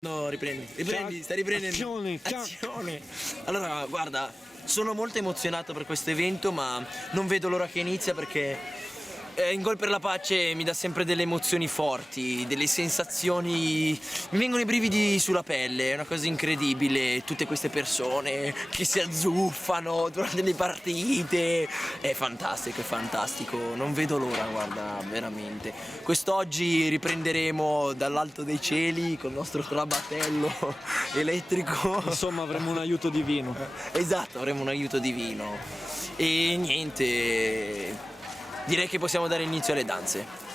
No, riprendi, stai riprendendo. Azione. Allora, guarda, sono molto emozionato per questo evento, ma non vedo l'ora che inizia perché in Gol per la Pace mi dà sempre delle emozioni forti, delle sensazioni, mi vengono i brividi sulla pelle, è una cosa incredibile, tutte queste persone che si azzuffano durante le partite, è fantastico, non vedo l'ora, guarda, veramente. Quest'oggi riprenderemo dall'alto dei cieli col nostro trabatello elettrico. Insomma, avremo un aiuto divino. Esatto, avremo un aiuto divino. E niente, direi che possiamo dare inizio alle danze.